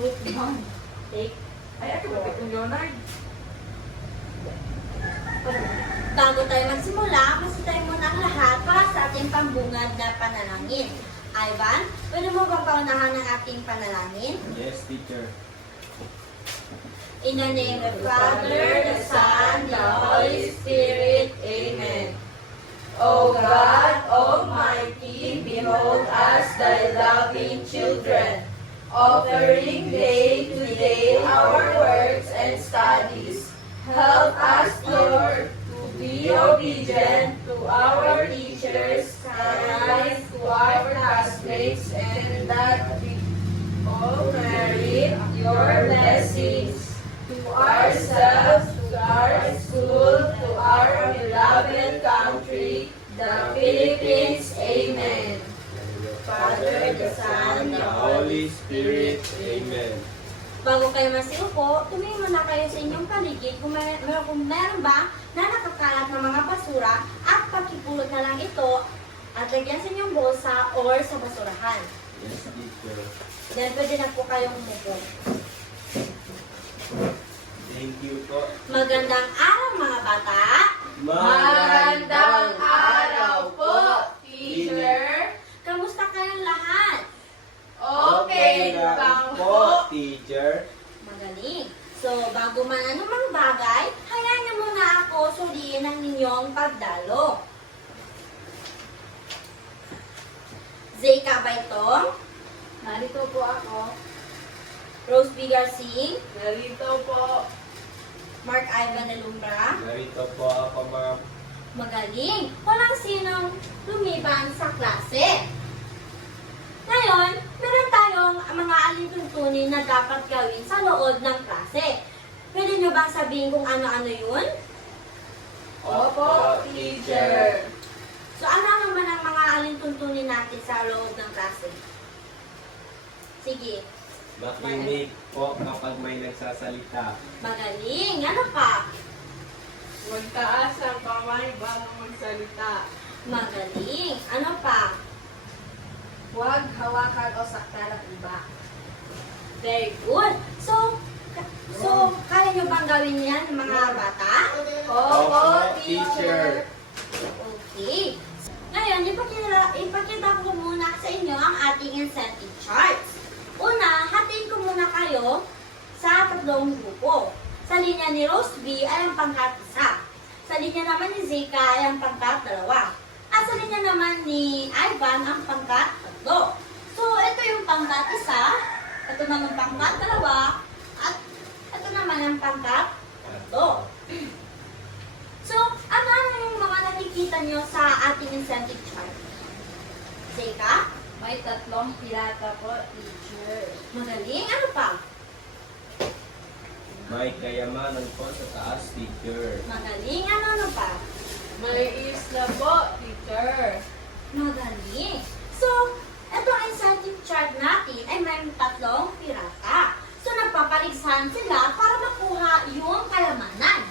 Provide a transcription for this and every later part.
Wait, Leon. Take. Ay, ako ba itong Leonard? Bago tayo magsimula, masitayo muna ang lahat para sa ating pambungad na panalangin. Ivan, pwede mo bang paunahan ang ating panalangin? Yes, teacher. In the name of the Father, the Son, the Holy Spirit. Amen. O God Almighty, behold us, thy loving children, offering day to day our works and studies. Help us, Lord, to be obedient to our teachers, kind to our classmates, and that we all merit your blessings to ourselves, to our school, to our beloved country, the Philippines. Amen. Father, the Son, And the Holy Spirit. Amen. Bago kayo masiupo, tumingin muna kayo sa inyong paligid kung meron ba na nakakalat ng mga basura at pagkipulot na lang ito at lagyan sa inyong bolsa or sa basurahan. Yes, teacher. Then pwede na po kayong umupo. Thank you po. Magandang araw mga bata! Magandang araw po, teacher. Kamusta kayong lahat? Okay lang po. teacher. Magaling! So, bago man anumang bagay, hayaan niyo muna ako suriin ang ninyong pagdalo. Zeka Baitong, Narito po ako. Rose B. Garcing, Narito po. Mark Ivan Alumbra. Narito po ako, ma'am. Magaling! Walang sinong lumiban sa klase. Ngayon, meron tayong mga alituntunin na dapat gawin sa loob ng klase. Pwede nyo bang sabihin kung ano-ano yun? Opo, teacher. So, ano naman ang mga alintuntunin natin sa loob ng klase? Sige, Makinig po kapag may nagsasalita. magaling. Ano pa? Huwag taas ang kamay bago magsalita. Magaling. Ano pa? Huwag hawakan o saktan ang iba. Very good. So, kaya nyo bang gawin yan ng mga bata? Opo, teacher. Okay. Ngayon, ipakita ko muna sa inyo ang ating incentive charts. Una, hatiin ko muna kayo sa tatlong grupo. Sa linya ni Rose B ay ang pangkat-1. Sa linya naman ni Zeka ay ang pangkat-2. At sa linya naman ni Ivan ang pangkat-3. So, ito yung pangkat-1, ito naman pangkat-2, at ito naman ang pangkat-3. So, ano yung mga nakikita nyo sa ating incentive chart? Zeka? May 3 pirata po, teacher. Magaling. Ano pa? May kayamanan po sa taas, teacher. Magaling. Ano pa? May isla po, teacher. Magaling. So, itong incentive chart natin ay may 3 pirata. So, nagpapaligsahan sila para makuha yung kayamanan.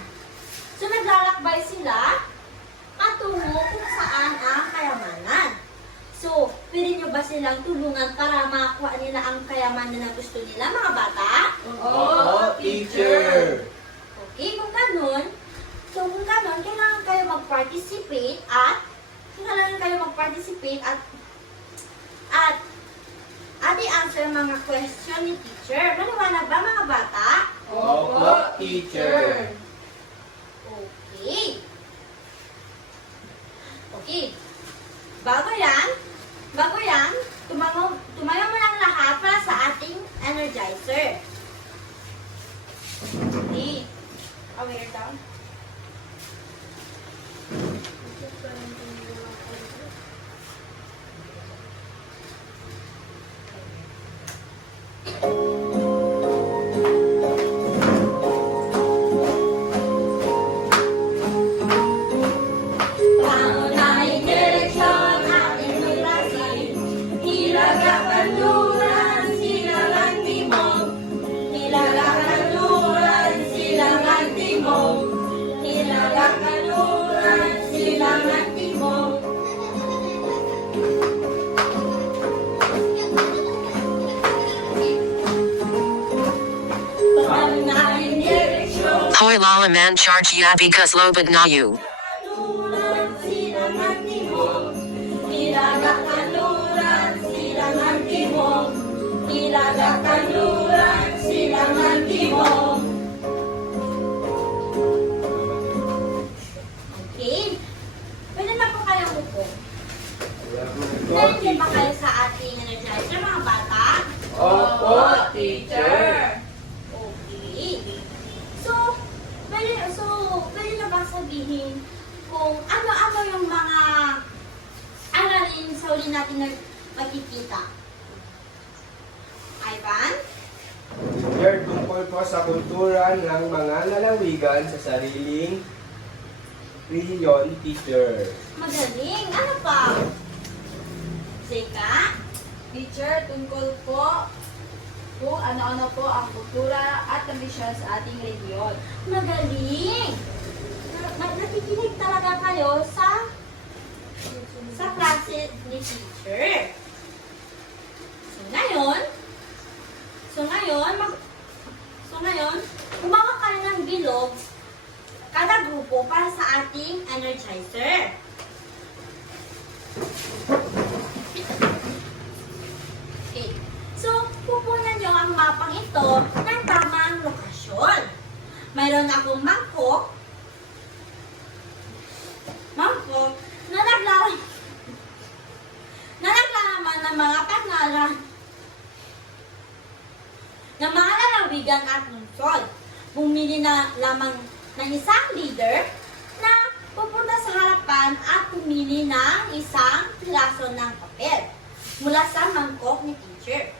So, naglalakbay sila patungo kung saan ang kayamanan. So, pwede nyo ba silang tulungan para makakuha nila ang kayamanan na gusto nila, mga bata? Opo, teacher. Okay, kung ganun, kailangan kayo mag-participate at i-answer mga question ni teacher. Maliwanag ba, mga bata? Opo, teacher. Okay. Okay. Bago yan, tumayo mo lang lahat para sa ating energizer. Okay. Aware down. Pangunahing direksyon ating maglasin, Hilagang Kanluran, Silangang Timog. Hilagang Kanluran, Silangang Timog. Hilagang Kanluran, Silangang Timog. Koy lalaman charge yabikas lobad na yu. Kaluran sila ng timog, ilagakaluran sila ng timog, ilagakaluran sila ng timog. Okay. Pwede na po kayo upo. Nandiyan ba kayo sa ating energizer, mga bata? Opo, teacher. Okay. Pwede na ba sabihin kung ano-ano yung mga aralin sa uli natin na makikita? Ivan? Teacher, tungkol po sa kultura ng mga lalawigan sa sariling rehiyon, teacher. Magaling. Ano pa? Zeka? Teacher, tungkol po kung ano-ano po ang kultura at tradisyon sa ating rehiyon. Magaling. Nakikinig talaga kayo sa klase ni teacher. So ngayon, gumawa kayo ng bilog kada grupo para sa ating energizer. Okay. So, pupunan nyo ang mapang ito ng tamang lokasyon. Mayroon akong mangkok na naglalaman ng mga pangalan ng mga lalawigan at lungsod. Bumili na lamang ng isang leader na pupunta sa harapan at pumili ng isang piraso ng papel mula sa mangkok ni teacher.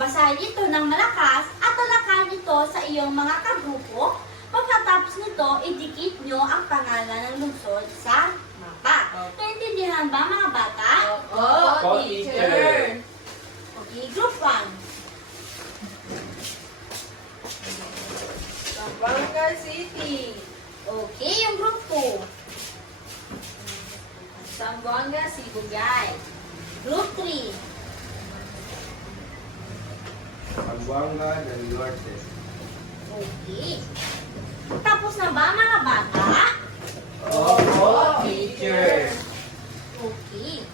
Basahin ito ng malakas at talakayin ito sa iyong mga kagrupo. Pagkatapos nito, idikit nyo ang pangalan ng lungsod sa mapa. Naintindihan ba, mga bata? Opo, teacher. Okay, group 1. Zamboanga City. Okay, yung group 2. Zamboanga, Sibugay. Group 3. Zamboanga del Norte. Okay. Tapos na ba, mga bata? Opo, teacher. Okay.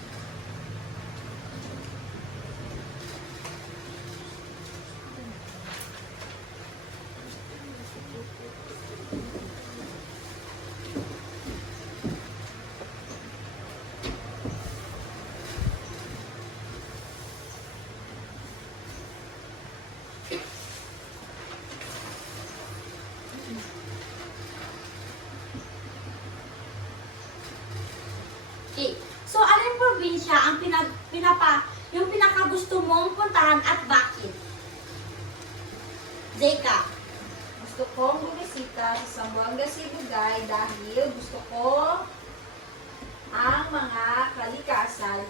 Okay. So, alin probinsya ang yung pinakagusto mong puntahan at bakit? Zeka. Gusto kong bumisita sa Zamboanga, Sibugay dahil gusto ko ang mga kalikasan.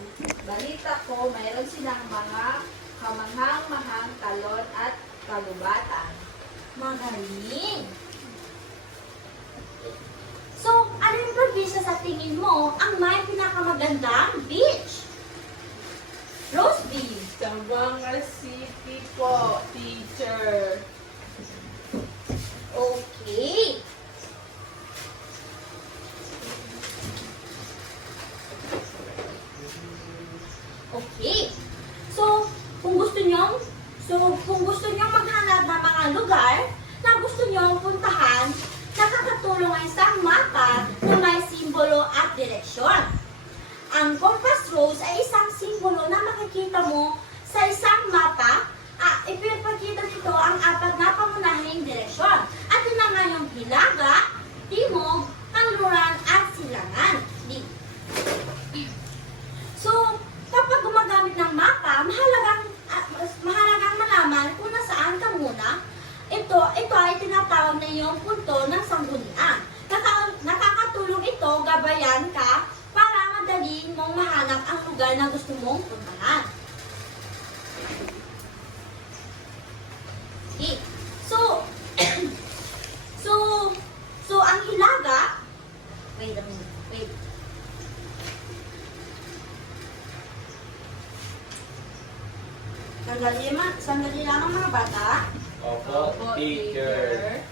Balita ko, mayroon silang mga kamanghang-mahang talon at kagubatan. Magaling. So, alin probinsya sa tingin mo ang may pinakamagandang beach? Roseville. Zamboanga City po, teacher. Okay. Okay. So, kung gusto nyo maghanap ng mga lugar na gusto nyo puntahan, nakakatulong ang isang mapa na may simbolo at direksyon. Ang compass rose ay isang simbolo na makikita mo sa isang mapa. Ipinapakita nito ang apat na pangunahing direksyon. At yun na nga yung hilaga, timog, kanluran, at silangan. So, kapag gumagamit ng mapa, mahalagang malaman kung nasaan ka muna. Ito ay tinatawag na yung punto ng sanggunian. Nakakatulong ito, gabayan ka, para madali mong mahanap ang lugar na gusto mong puntahan. Okay. So ang hilaga, wait a minute, wait. Sandali lamang mga bata. Opo, teacher.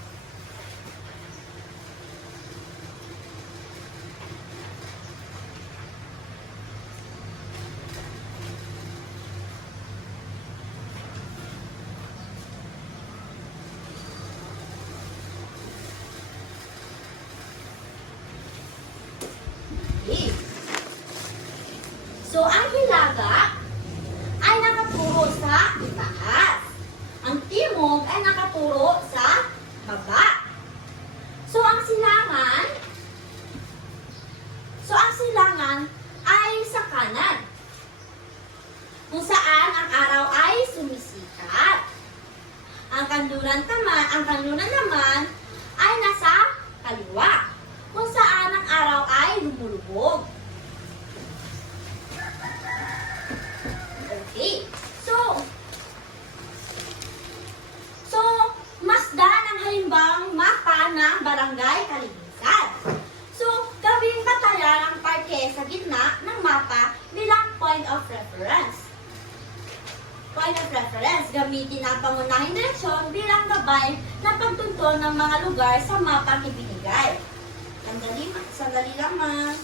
ang kanluran naman ay nasa kaliwa, kung saan ang araw ay lumulubog. Okay. So, masdan ang halimbawang mapa ng barangay Kalinisan. So, gawing batayan ang parke sa gitna ng mapa bilang point of reference. Point of reference, gamitin ang pangunahing direksyon bilang gabay na pagtuntun ng mga lugar sa mapang ibinigay. Sandali lamang.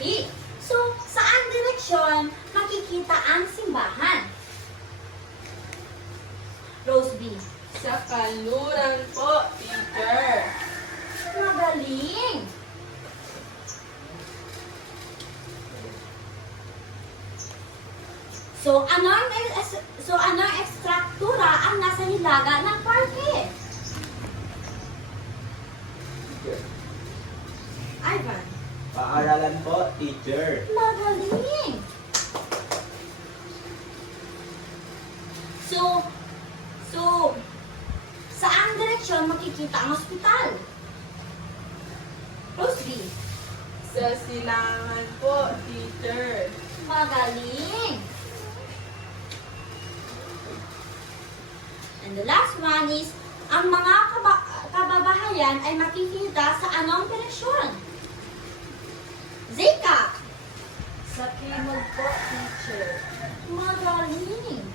Okay. So, saan direksyon makikita ang simbahan? Roseby. Sa kanluran po, teacher. Magaling! So, anong ekstruktura ang nasa hilaga ng parke? Ivan. Paaralan po, teacher. Magaling! So, saan direksyon makikita ang ospital? Roseby. Sa silangan po, teacher. Magaling! And the last one is, ang mga kababahayan ay makikita sa anong direksyon? Zeka! Sa timog po, teacher. Magaling!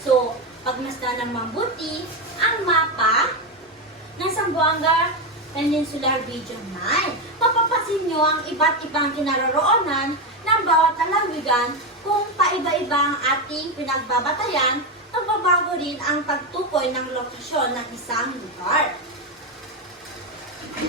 So, pagmasdan ng mabuti ang mapa ng Zamboanga Peninsular Region 9. Mapapansin nyo ang iba't ibang kinaroroonan ng bawat lalawigan kung paiba-iba ang ating pinagbabatayan, nagbabago rin ang pagtukoy ng lokasyon ng isang lugar. Okay.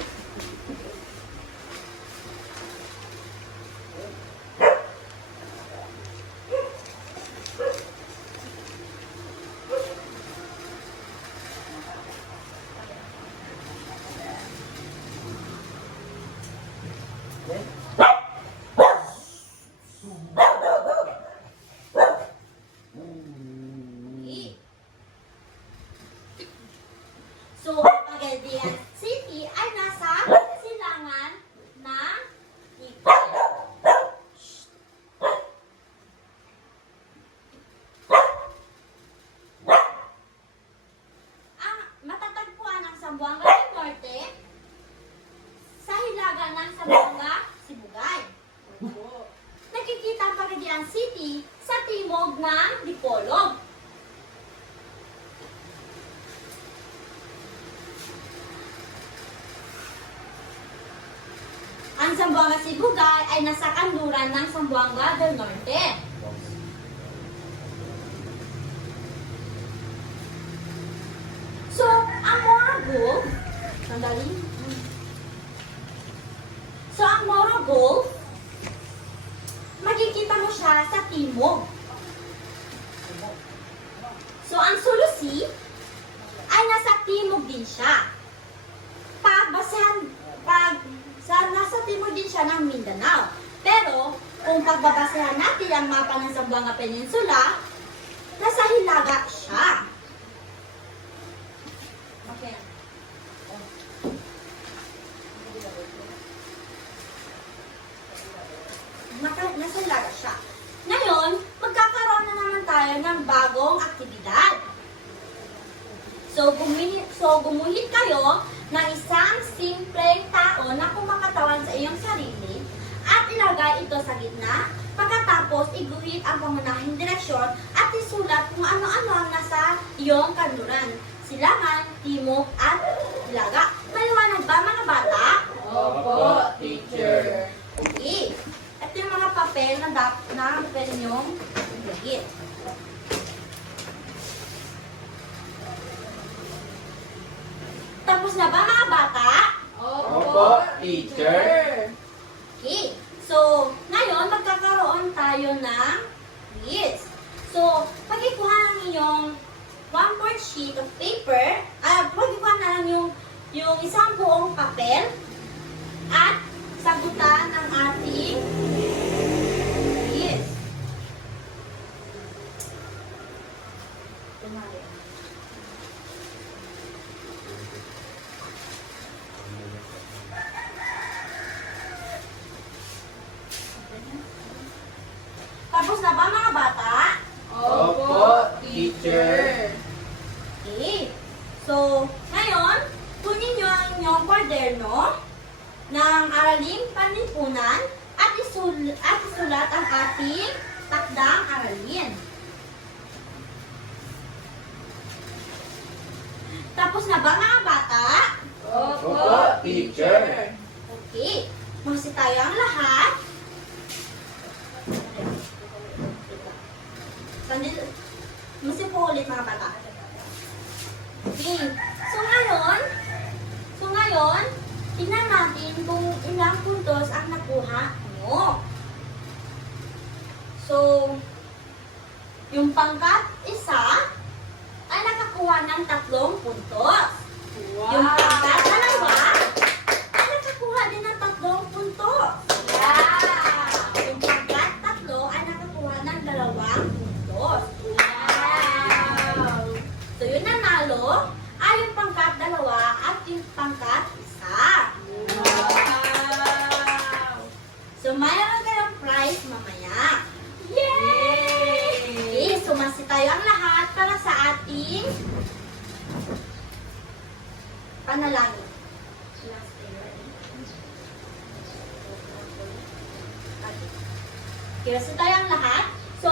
So, Pagadian City ay nasa silangan ng Ikot. Ang matatagpuan ng Zamboanga del Norte sa hilaga ng Zamboanga, Sibugay. Nakikita ang Pagadian City sa timog ng Dipolog. Ang Zamboanga Sibugay ay nasa kanluran ng Zamboanga del Norte. So, ang Morro sandali. So, ang Morro makikita mo siya sa timog. So, ang Sulusi ay nasa timog din siya. Nasa timog din siya ng Mindanao. Pero, kung pagbabasehan natin ang mapa ng Zamboanga Peninsula, nasa hilaga siya. Okay. Nasa hilaga siya. Ngayon, magkakaroon na naman tayo ng bagong aktibidad. So, gumuhit kayo ng isang simpleng taon gitna. Pagkatapos, iguhit ang pangunahing direksyon at isulat kung ano-ano ang nasa iyong kanluran. Silangan, timog, at ilaga. Maliwanag ba mga bata? Opo, teacher. Okay. Ito yung mga papel na pwede niyong iguhit. Tapos na ba mga bata? Opo, teacher. Okay. So, ngayon, magkakaroon tayo ng quiz. So, pagkikuha ng inyong 1/4 sheet of paper, pagkikuha na lang yung isang buong papel at sagutan ang ating quiz. Tapos na ba mga bata? Opo, teacher. Okay. So, ngayon, kunin nyo ang inyong kwaderno ng araling panlipunan at isulat ang ating takdang aralin. Tapos na ba mga bata? Opo, teacher. Okay. Masi tayo ang lahat. Masi po ulit mga bata. Okay. So ngayon, tingnan natin kung ilang puntos ang nakuha nyo. So, yung pangkat isa ay nakakuha ng 3 puntos. Yung pangkat dalawa ay nakakuha din ng 3 puntos. Yung pangkat 3 ay nakakuha ng 2 puntos. So, yung nanalo ay yung pangkat 2 at yung pangkat 1. So, mayroon kayong prize mamaya. Yay! Okay, sumasi tayo ang lahat para sa ating panalangin. Okay, so tayo ang lahat. So,